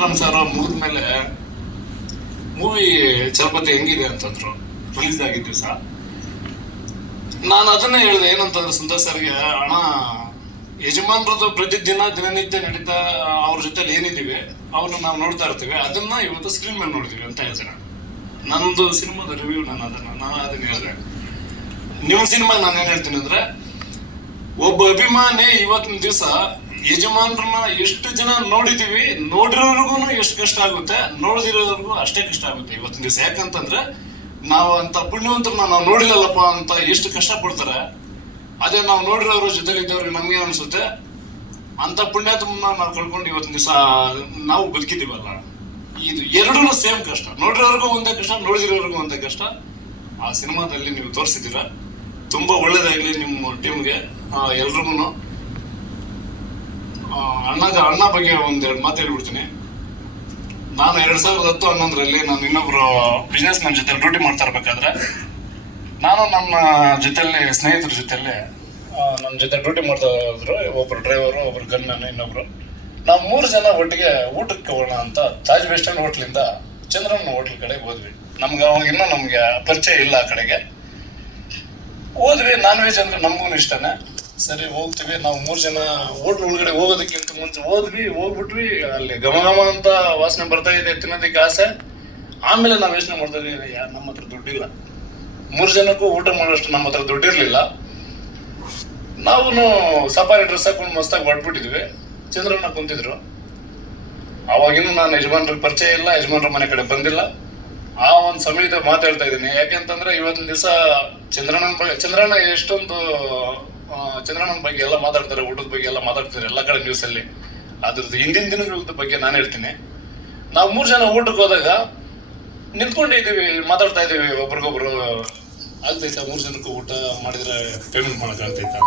Ram sir ಮುಗಿದ್ಮೇಲೆ movie Chalapathi ಹೆಂಗಿದೆ ಅಂತಂದ್ರು. ರಿಲೀಸ್ ಆಗಿದ್ದ ಸರ್. ನಾನು ಅದನ್ನೇ ಹೇಳಿದೆ, ಏನಂತಂದ್ರೆ ಸಂತೋಷ್ ಸರ್ಗೆ ಹಣ ಯಜಮಾನ್ರದ್ದು ಪ್ರತಿದಿನ ದಿನನಿತ್ಯ ನಡೀತಾ ಅವ್ರ ಜೊತೆಲಿ ಏನಿದ್ದೀವಿ ಅವ್ರನ್ನ ನಾವು ನೋಡ್ತಾ ಇರ್ತೀವಿ, ಅದನ್ನ ಇವತ್ತು ಸ್ಕ್ರೀನ್ ಮೇಲೆ ನೋಡ್ತೀವಿ ಅಂತ ಹೇಳ್ತಾರೆ ನನ್ನದು ಸಿನಿಮಾದ ರಿವ್ಯೂ ನಾನು ಅದನ್ನ ನಾನು ಅದನ್ನ ಹೇಳಿದೆ. ನಿಮ್ಮ ಸಿನಿಮಾ ನಾನು ಏನ್ ಹೇಳ್ತೀನಿ ಅಂದ್ರೆ, ಒಬ್ಬ ಅಭಿಮಾನಿ ಇವತ್ತಿನ ದಿವಸ ಯಜಮಾನ್ರನ್ನ ಎಷ್ಟು ಜನ ನೋಡಿದೀವಿ ನೋಡಿರೋರ್ಗು ಎಷ್ಟು ಕಷ್ಟ ಆಗುತ್ತೆ ನೋಡದಿರೋರ್ಗು ಅಷ್ಟೇ ಕಷ್ಟ ಆಗುತ್ತೆ ಇವತ್ತಿನ ದಿವಸ. ಯಾಕಂತಂದ್ರೆ ನಾವು ಅಂತ ಪುಣ್ಯವಂತರನ್ನ ನಾವು ನೋಡಿಲ್ಲಲ್ಲಪ್ಪ ಅಂತ ಎಷ್ಟು ಕಷ್ಟ ಪಡ್ತಾರೆ, ಅದೇ ನಾವು ನೋಡಿರೋರ ಜೊತೆಲಿ ಇದ್ದವ್ರಿಗೆ ನಮ್ಗೆ ಅನ್ಸುತ್ತೆ, ಅಂತ ಪುಣ್ಯಾತ್ಮನ ನಾವು ಕಳ್ಕೊಂಡು ಇವತ್ತಿನ ದಿವಸ ನಾವು ಬದುಕಿದೀವಲ್ಲ ಇದು ಎರಡೂ ಸೇಮ್ ಕಷ್ಟ. ನೋಡಿರೋರ್ಗೂ ಒಂದೇ ಕಷ್ಟ, ನೋಡಿದಿರೋರ್ಗೂ ಒಂದೇ ಕಷ್ಟ. ಆ ಸಿನಿಮಾದಲ್ಲಿ ನೀವು ತೋರಿಸಿದ್ದೀರಾ. ತುಂಬಾ ಒಳ್ಳೇದಾಗ್ಲಿ ನಿಮ್ಮ ಟೀಮ್ಗೆ ಎಲ್ರಿಗೂ ಅಣ್ಣದ ಅಣ್ಣ ಬಗ್ಗೆ ಒಂದೆರಡು ಮಾತು ಹೇಳ್ಬಿಡ್ತೀನಿ. ನಾನು ಎರಡ್ ಸಾವಿರದ ಹತ್ತು ಹನ್ನೊಂದರಲ್ಲಿ ನಾನು ಇನ್ನೊಬ್ರು ಬಿಸ್ನೆಸ್ ಮ್ಯಾನ್ ಜೊತೆ ಡ್ಯೂಟಿ ಮಾಡ್ತಾ ಇರ್ಬೇಕಾದ್ರೆ, ನಾನು ನಮ್ಮ ಜೊತೆಲಿ ಸ್ನೇಹಿತರ ಜೊತೆಲಿ ನಮ್ಮ ಜೊತೆ ಡ್ಯೂಟಿ ಮಾಡ್ತಾ ಇದ್ರು, ಒಬ್ರು ಡ್ರೈವರು ಒಬ್ರು ನಾನು ಇನ್ನೊಬ್ರು. ನಾವು ಮೂರು ಜನ ಒಟ್ಟಿಗೆ ಊಟಕ್ಕೆ ಹೋಗೋಣ ಅಂತ ತಾಜ್ ವೆಸ್ಟರ್ನ್ ಹೋಟ್ಲಿಂದ ಚಂದ್ರನ ಹೋಟ್ಲ್ ಕಡೆಗೆ ಹೋದ್ವಿ. ನಮ್ಗೆ ಅವಾಗ ಇನ್ನೂ ನಮ್ಗೆ ಪರಿಚಯ ಇಲ್ಲ ಆ ಕಡೆಗೆ. ಹೋದ್ವಿ, ನಾನ್ ವೆಜ್ ಅಂದ್ರೆ ನಮಗೂ ಇಷ್ಟನೇ. ಸರಿ, ಹೋಗ್ತೀವಿ. ನಾವು ಮೂರ್ ಜನ ಹೋಟ್ಲ್ ಒಳಗಡೆ ಹೋಗೋದಕ್ಕಿಂತ ಮುಂಚೆ ಹೋದ್ವಿ, ಹೋಗ್ಬಿಟ್ವಿ. ಅಲ್ಲಿ ಘಮ ಘಮ ಅಂತ ವಾಸನೆ ಬರ್ತಾ ಇದೆ, ತಿನ್ನೋದಕ್ಕೆ ಆಸೆ. ಆಮೇಲೆ ನಾವು ಯೋಚನೆ ಮಾಡ್ತಾ ಇದೀವಿ ಯಾರು ನಮ್ಮ ಹತ್ರ ದುಡ್ಡಿಲ್ಲ. ಮೂರ್ ಜನಕ್ಕೂ ಊಟ ಮಾಡೋಷ್ಟು ನಮ್ಮ ಹತ್ರ ದುಡ್ಡಿರ್ಲಿಲ್ಲ. ನಾವು ಸಫಾರಿ ಡ್ರೆಸ್ ಹಾಕೊಂಡು ಮಸ್ತಾಗಿ ಹೊಟ್ಬಿಟ್ಟಿದ್ವಿ ಚಂದ್ರಣ್ಣ ಕುಂತಿದ್ರು. ಅವಾಗಿನ್ನೂ ನಾನು ಯಜಮಾನ್ರ ಪರಿಚಯ ಇಲ್ಲ, ಯಜಮಾನ್ರ ಮನೆ ಕಡೆ ಬಂದಿಲ್ಲ. ಆ ಒಂದು ಸಮಯದ ಮಾತಾಡ್ತಾ ಇದ್ದೀನಿ. ಯಾಕೆಂತಂದ್ರೆ ಇವತ್ತಿನ ದಿವಸ ಚಂದ್ರಣ್ಣ ಚಂದ್ರಣ್ಣ ಎಷ್ಟೊಂದು ಚಂದ್ರಣ್ಣನ ಬಗ್ಗೆ ಎಲ್ಲ ಮಾತಾಡ್ತಾರೆ, ಊಟದ ಬಗ್ಗೆ ಎಲ್ಲ ಮಾತಾಡ್ತಾರೆ ಎಲ್ಲ ಕಡೆ ನ್ಯೂಸ್ ಅಲ್ಲಿ. ಅದ್ರದ್ದು ಹಿಂದಿನ ದಿನಗಳ ಬಗ್ಗೆ ನಾನು ಹೇಳ್ತೀನಿ. ನಾವು ಮೂರು ಜನ ಊಟಕ್ಕೆ ಹೋದಾಗ ನಿಂತ್ಕೊಂಡಿದ್ದೀವಿ ಮಾತಾಡ್ತಾ ಇದೀವಿ ಒಬ್ರಿಗೊಬ್ರು. ಆಗ್ತೈತಾ ಮೂರು ಜನಕ್ಕೂ ಊಟ ಮಾಡಿದ್ರೆ ಪೇಮೆಂಟ್ ಮಾಡಕ್ ಆಗ್ತೈತಾ